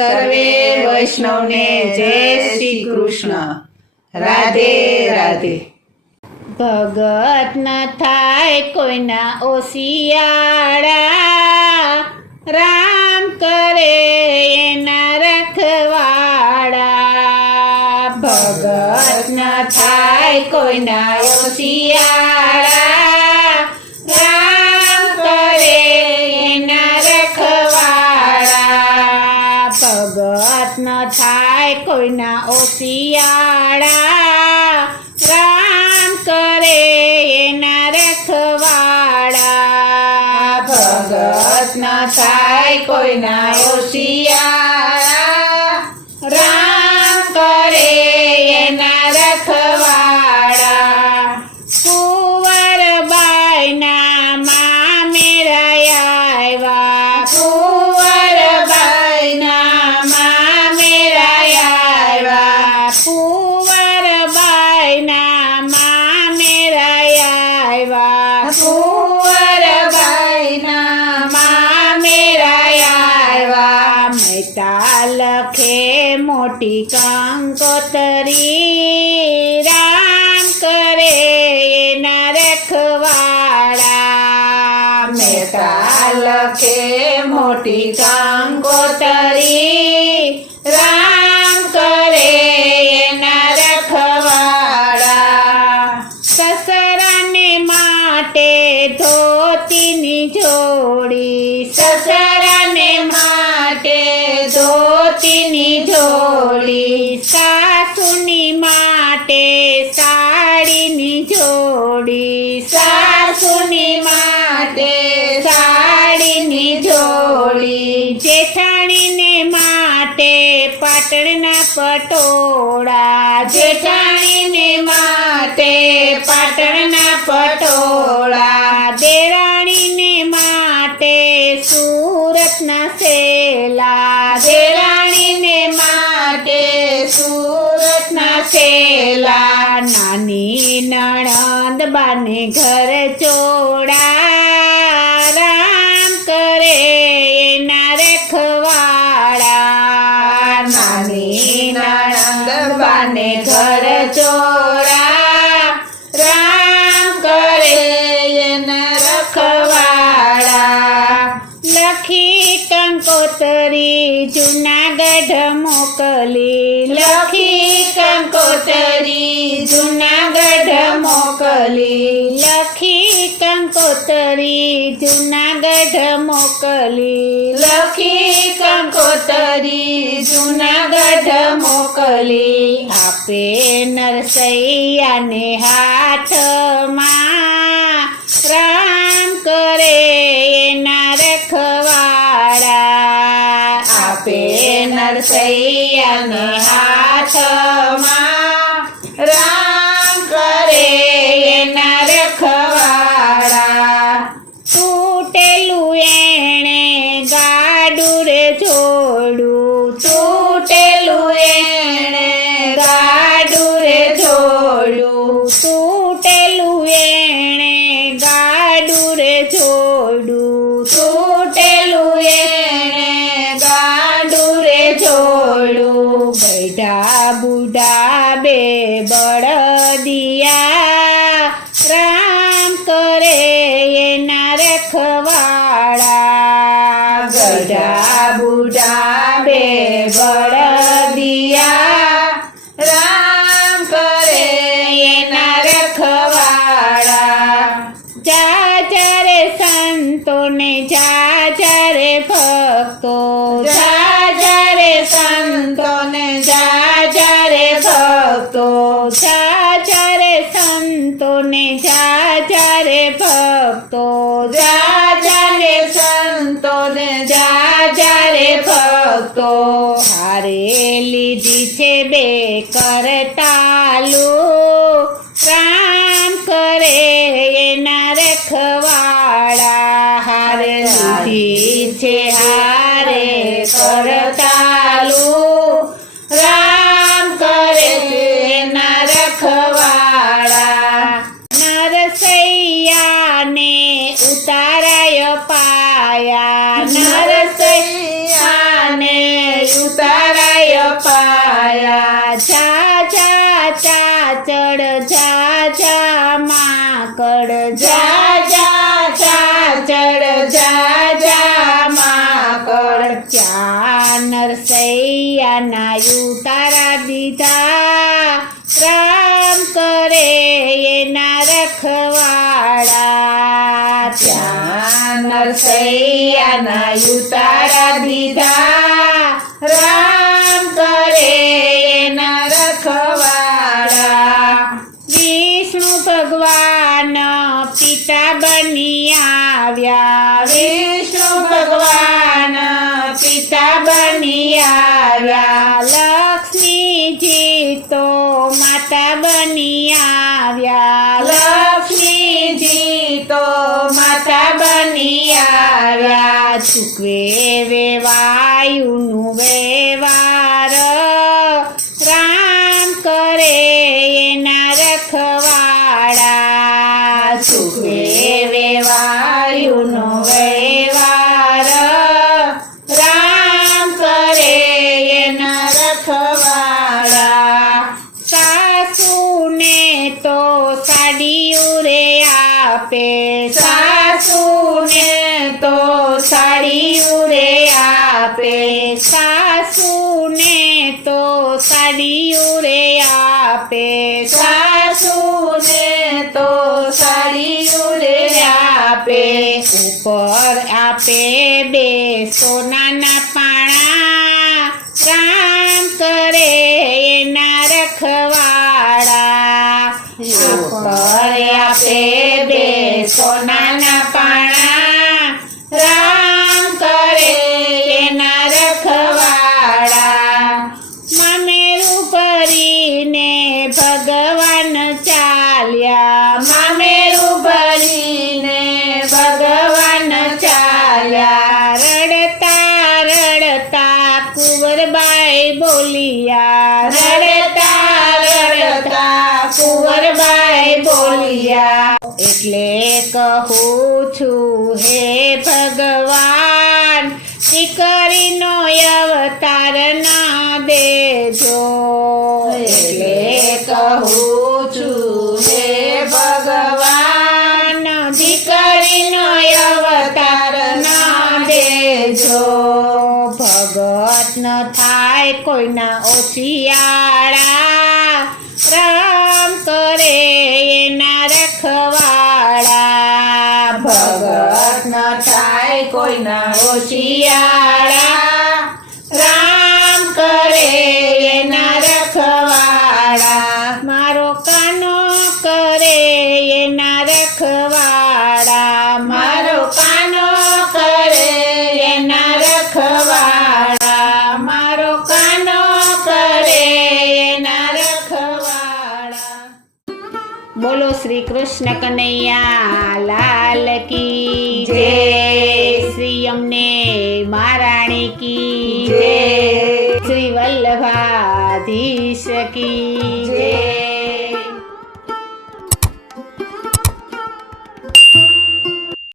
સર્વે વૈષ્ણવને જય શ્રી કૃષ્ણ. રાધે રાધે. ભગત ન થાય કોઈના ઓશિયાળા, રામ કરે એના રખવાળા. ભગત ન થાય કોઈના ઓશિયાળા, રામ કરે એના રખવાળા. ભગત ન થાય કોઈના ઓશિયાળા, રામ કરે એના રખવાળા. ભગત ન થાય કોઈના ઓશિયાળા, રામ કરે એના રખવાળા. કુંવરબાઈના મામેરા આવ્યા, કુંવરબાઈના મામેરા આવ્યા, કુંવરબાઈના મામેરા આવ્યા, કુંવરબાઈના મામેરા આવ્યા. મહેતા લખે મોટી કંકોતરી, રામ કરે એના રખવાળા. મહેતા લખે મોટી કંકોતરી, રામ કરે એના રખવાળા. સસરાને માટે ધોતીની જોડી, સસરાને માટે ધોતીની જોડી, સાસુની માટે સાડીની જોડી, સાસુની માટે સાડીની જોડી. જેઠાણીને માટે પાટણના પટોળા, જેઠાણીને માટે પાટણના પટોળા. દેરાણીને માટે સુરતના સેલા, દેરાણીને માટે સુરતના સેલા. નાની નણંદ બાને ઘર ચોડા, રામ કરે એના રખવાળા. નાની નણંદ બાને ઘર ચોડા, રામ કરે એના રખવાળા. લખી કંકોતરી જુનાગઢ મોકલી, લખી કંકોતરી જુનાગઢ મોકલી, લખી કંકોતરી જુનાગઢ મોકલી, લખી કંકોતરી જુનાગઢ મોકલી. આપે નરસૈયાને હાથમાં, રામ કરે એના રખવાળા. આપે નરસૈયાને હાથમાં, રામ કરે એના રખવાળા. તૂટેલું એણે ગાડું રે જોડું, તૂટેલું એણે ગાડું રે જોડું, તૂટેલું એણે ગાડું રે જોડું, તૂટેલું એણે ગાડું રે જોડું. બૈઠા બુઢા બે બળદિયા, રામ કરે એના રખવાળા. બૈઠા બુઢા બે બળદિયા, રામ કરે એના રખવાળા. જાજરે સંતોને જાજરે ભક્તો, જાજરે સંતોને જાજરે ભક્તો, જાજરે સંતોને જાજરે ભક્તો, જાજરે સંતોને જાજરે ભક્તો. હારે લીધી છે બે કરતાલું, રામ કરે એના રખવાળા. હારે લીધી છે હારે કરતાલું, રામ કરે એના રખવાળા. નરસૈયાને ઉતારાય પાયા, નરસૈયાને માકડ જા જા ચાચડ જા જા માકડ ત્યાં નરસૈયાના ઉતારા દીધા રામ કરે એના રખવાડા ત્યાં નરસૈયાના ઉતારા દીધા રામ કરે એના રખવાડા વિષ્ણુ ભગવાન પિતા બની આવ્યા વિષ્ણુ ભગવાન પિતા બની આવ્યા લક્ષ્મીજી તો માતા બની આવ્યા લક્ષ્મીજી તો માતા બની આવ્યા ચૂકવે વેવાયુનું વ્યવહાર રામ કરે એના રખવાડા ચૂકવે વેવાયુનો વ્યવહાર રામ કરે એના રખવાડા સાસુને તો સાડીયું રે આપે સાસુને તો સાડીયું રે આપે સાસુને તો સાડીયું રે આપે સાસુને તો સાડીયું રે આપે ઉપર આપે બે સોનાના પાણા રામ કરે એના રખવાડા ઉપર આપે બે સોનાના પાણા રામ કરે એના રખવાડા મામેરું ભરીને ભગવાન ચાલ્યા મામેરું ભરીને ભગવાન ચાલ્યા રડતા રડતા કુંવરબાઈ બોલિયા રડતા રડતા કુંવરબાઈ બોલિયા એટલે કહું છું હે ભગવાન દીકરીનો અવતાર ના દેજો એટલે કહું છું હે ભગવાન દીકરીનો અવતાર ના દેજો ભગત ન થાય કોઈના ઓશિયાળા રામ કરે એના રખવાડા ભગત ન થાય કોઈના ઓશિયાળા રામ કરે એના રખવાડા મારો કાનો કરે એના રખવાડા મારો કાનો કરે એના રખવાડા મારો કાનો કરે એના રખવાડા બોલો શ્રી કૃષ્ણ કનૈયા લાલ કી જય શ્રી અમને મહારાણી કી જય શ્રી વલ્લભાધીશ કી